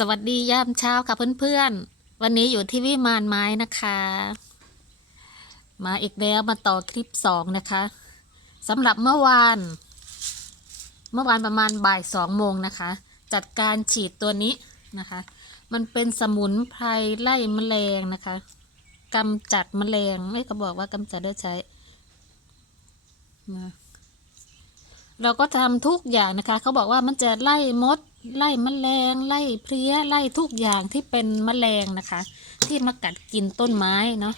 สวัสดียามเช้าค่ะเพื่อนๆ วันนี้อยู่ที่วิมานไม้นะคะ มาอีกแล้วมาต่อคลิปสองนะคะสำหรับเมื่อวาน เมื่อวานประมาณบ่ายสองโมงนะคะ จัดการฉีดตัวนี้นะคะ มันเป็นสมุนไพรไล่แมลงนะคะกำจัดแมลงไม่ก็บอกว่ากำจัดได้ใช้นะเราก็ทำทุกอย่างนะคะ เขาบอกว่ามันจะไล่มด ไล่แมลงไล่เพลี้ยไล่ทุกอย่างที่เป็นแมลงนะคะ ที่มากัดกินต้นไม้เนาะ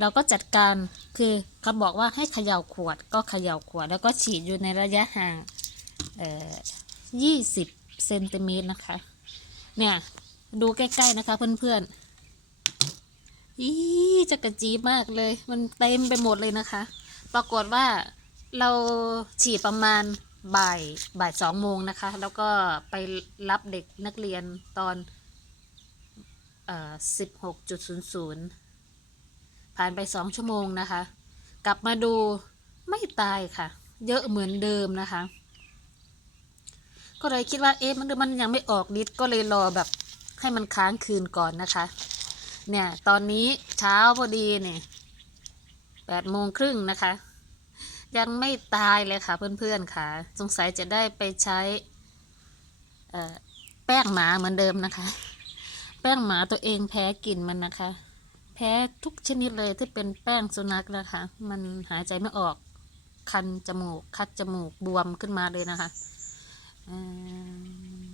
เราก็จัดการคือเขาบอกว่าให้เขย่าขวดก็เขย่าขวด แล้วก็ฉีดอยู่ในระยะห่างเอ่อยี่สิบเซนติเมตรนะคะ เนี่ยดูใกล้ๆนะคะเพื่อนๆอีจะกระจีมากเลย มันเต็มไปหมดเลยนะคะ ปรากฏว่าเราฉีดประมาณ บ่ายบ่ายสองโมงนะคะ แล้วก็ไปรับเด็กนักเรียนตอนสิบหกจุดศูนย์ศูนย์ผ่านไปสองชั่วโมงนะคะ กลับมาดูไม่ตายค่ะ เยอะเหมือนเดิมนะคะ ก็เลยคิดว่าเอ๊ะมันมันยังไม่ออกฤทธิ์ก็เลยรอแบบให้มันค้างคืนก่อนนะคะ เนี่ย ตอนนี้เช้าพอดีเนี่ยแปดโมงครึ่งนะคะ ยังไม่ตายเลยค่ะเพื่อนๆค่ะ สงสัยจะได้ไปใช้แป้งหมาเหมือนเดิมนะคะ แป้งหมาตัวเองแพ้กลิ่นมันนะคะ แพ้ทุกชนิดเลยที่เป็นแป้งสุนัขนะคะ มันหายใจไม่ออกคันจมูก คัดจมูกบวมขึ้นมาเลยนะคะอืม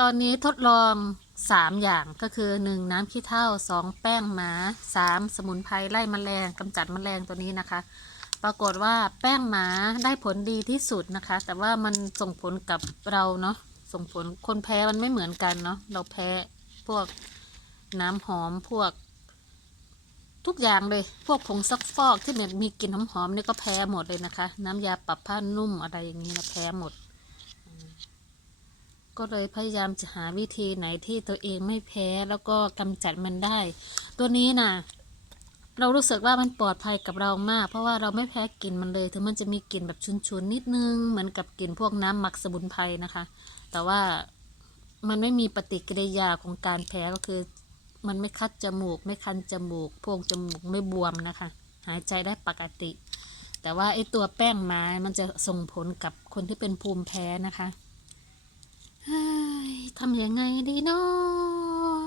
ตอนนี้ทดลองสามอย่างก็คือหนึ่งน้ำขี้เถ้าสองแป้งหมาสามสมุนไพรไล่แมลงกำจัดแมลงตัวนี้นะคะ ปรากฏว่าแป้งหมาได้ผลดีที่สุดนะคะ แต่ว่ามันส่งผลกับเราเนาะส่งผลคนแพ้มันไม่เหมือนกันเนาะเราแพ้พวกน้ำหอมพวก ทุกอย่างเลย พวกผงซักฟอกที่มันมีกลิ่นหอมๆนี่ก็แพ้หมดเลยนะคะ น้ำยาปรับผ้านุ่มอะไรอย่างนี้นะแพ้หมด ก็เลยพยายามจะหาวิธีไหนที่ตัวเองไม่แพ้แล้วก็กำจัดมันได้ ตัวนี้น่ะ เรารู้สึกว่ามันปลอดภัยกับเรามาก เพราะว่าเราไม่แพ้กลิ่นมันเลย ถึงมันจะมีกลิ่นแบบชุนๆนิดนึง เหมือนกับกลิ่นพวกน้ำหมักสมุนไพรนะคะ แต่ว่ามันไม่มีปฏิกิริยาของการแพ้ก็คือ มันไม่คัดจมูก ไม่คันจมูกโพรงจมูกไม่บวมนะคะ หายใจได้ปกติ แต่ว่าไอตัวแป้งไม้มันจะส่งผลกับคนที่เป็นภูมิแพ้นะคะทำยังไงดีเนาะ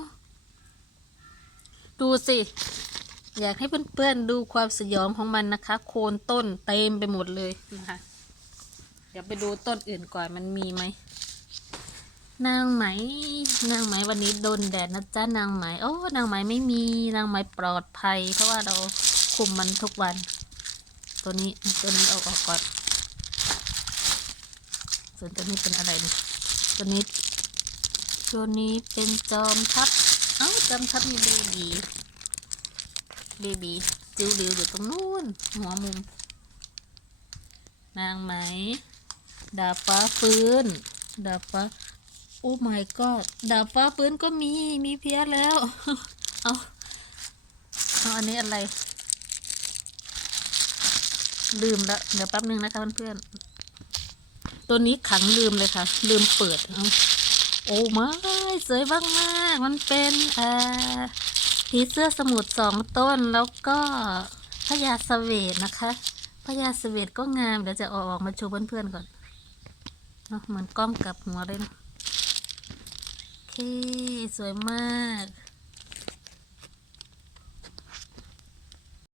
ดูสิ อยากให้เพื่อนๆดูความสยองของมันนะคะ โคนต้นเต็มไปหมดเลยนะคะ เดี๋ยวไปดูต้นอื่นก่อนมันมีไหมนางไหม นางไหมวันนี้โดนแดดนะจ๊ะนางไหมโอ้นางไหมไม่มีนางไหมปลอดภัย เพราะว่าเราคุมมันทุกวัน ตัวนี้ตัวนี้เอาออกก่อนส่วนตัวนี้เป็นอะไรนี่ตัวนี้ ตัวนี้เป็นจอมทัพเอ้าจอมทัพมีเบบี เบบีจิ๋วหลิวอยู่ตรงนู้นหัวมุม นางไหม ดาบฟ้าฟื้น ดาบฟ้า โอ้ my god ดาบฟ้าฟื้นก็มี มีเพี้ยแล้ว เอาเอาอันนี้อะไร ลืมละเดี๋ยวแป๊บนึงนะคะเพื่อนๆ ตัวนี้ขังลืมเลยค่ะ ลืมเปิด เอาโอ้ไม่สวยมากมากๆมันเป็นเอ่อ ผีเสื้อสมุทรสองต้นแล้วก็พญาเสวตนะคะพญาเสวตก็งามเดี๋ยวจะออกออกมาโชว์เพื่อนๆก่อนเนาะเหมือนกล้องกับหัวเลยนะโอเค สวยมาก